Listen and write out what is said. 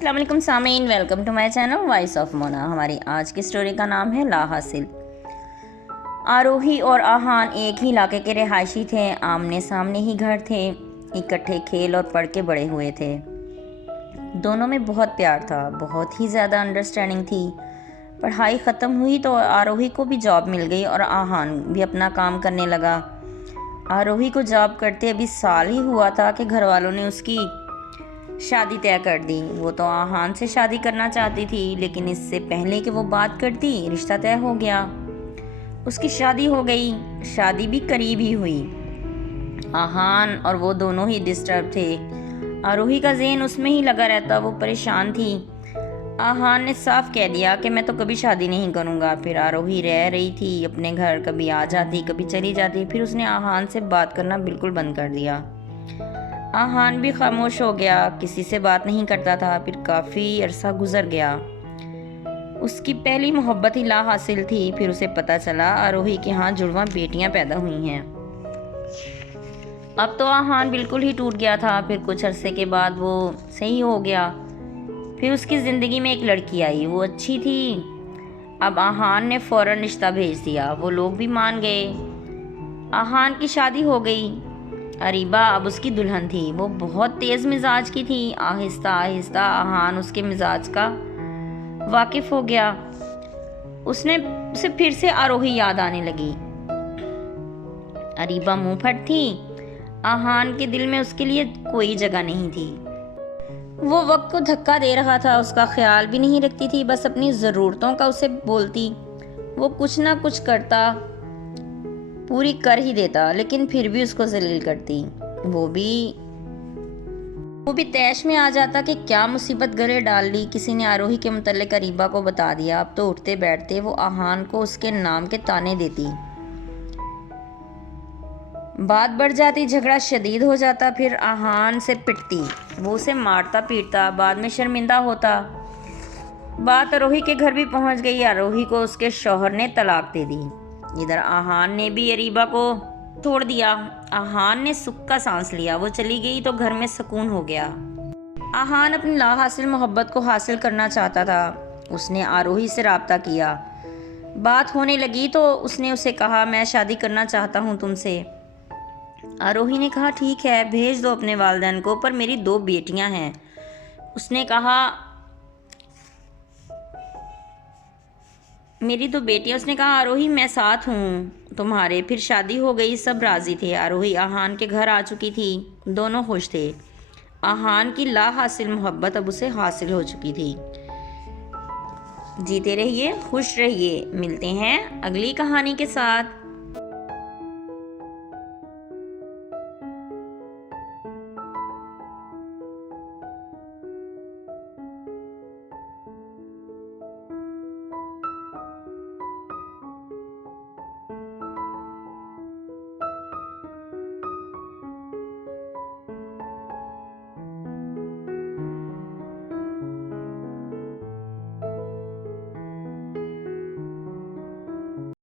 अस्सलाम वालेकुम सामीन, welcome to my channel voice of Mona. हमारी आज की स्टोरी का नाम है ला हासिल। आरोही और आहान एक ही इलाके के रिहायशी थे। आमने सामने ही घर थे, इकट्ठे खेल और पढ़ के बड़े हुए थे। दोनों में बहुत प्यार था, बहुत ही ज़्यादा अंडरस्टैंडिंग थी। पढ़ाई ख़त्म हुई तो आरोही को भी जॉब मिल गई और आहान भी अपना काम करने लगा। आरोही को जॉब करते अभी साल ही हुआ था कि घर वालों ने उसकी शादी तय कर दी। वो तो आहान से शादी करना चाहती थी, लेकिन इससे पहले कि वो बात करती रिश्ता तय हो गया। उसकी शादी हो गई, शादी भी करीब ही हुई। आहान और वो दोनों ही डिस्टर्ब थे। आरोही का ज़हन उसमें ही लगा रहता, वो परेशान थी। आहान ने साफ कह दिया कि मैं तो कभी शादी नहीं करूँगा। फिर आरोही रह रही थी अपने घर, कभी आ जाती कभी चली जाती। फिर उसने आहान से बात करना बिल्कुल बंद कर दिया। आहान भी खामोश हो गया, किसी से बात नहीं करता था। फिर काफ़ी अरसा गुजर गया। उसकी पहली मोहब्बत ही ला हासिल थी। फिर उसे पता चला आरोही के यहाँ जुड़वा बेटियां पैदा हुई हैं। अब तो आहान बिल्कुल ही टूट गया था। फिर कुछ अरसे के बाद वो सही हो गया। फिर उसकी ज़िंदगी में एक लड़की आई, वो अच्छी थी। अब आहान ने फ़ौरन रिश्ता भेज दिया, वो लोग भी मान गए। आहान की शादी हो गई। अरीबा अब उसकी दुल्हन थी। वो बहुत तेज़ मिजाज की थी। आहिस्ता आहिस्ता आहान उसके मिजाज का वाकिफ हो गया। उसे फिर से आरोही याद आने लगी। अरीबा मुंह फट थी। आहान के दिल में उसके लिए कोई जगह नहीं थी। वो वक्त को धक्का दे रहा था, उसका ख्याल भी नहीं रखती थी, बस अपनी ज़रूरतों का उसे बोलती। वो कुछ ना कुछ करता, पूरी कर ही देता, लेकिन फिर भी उसको जलील करती। वो भी तैश में आ जाता कि क्या मुसीबत गले डाल ली। किसी ने आरोही के मुतल्लिक अरीबा को बता दिया। अब तो उठते बैठते वो आहान को उसके नाम के ताने देती। बात बढ़ जाती, झगड़ा शदीद हो जाता। फिर आहान से पिटती, वो उसे मारता पीटता, बाद में शर्मिंदा होता। बात आरोही के घर भी पहुंच गई। आरोही को उसके शौहर ने तलाक दे दी। इधर आहान ने भी अरीबा को छोड़ दिया। आहान ने सुख का सांस लिया। वो चली गई तो घर में सुकून हो गया। आहान अपनी ला हासिल मोहब्बत को हासिल करना चाहता था। उसने आरोही से राब्ता किया। बात होने लगी तो उसने उसे कहा, मैं शादी करना चाहता हूँ तुमसे। आरोही ने कहा, ठीक है, भेज दो अपने वालिदैन को, पर मेरी 2 बेटियाँ हैं। उसने कहा, मेरी 2 बेटियाँ। उसने कहा, आरोही मैं साथ हूँ तुम्हारे। फिर शादी हो गई, सब राज़ी थे। आरोही आहान के घर आ चुकी थी, दोनों खुश थे। आहान की ला हासिल मोहब्बत अब उसे हासिल हो चुकी थी। जीते रहिए, खुश रहिए। मिलते हैं अगली कहानी के साथ।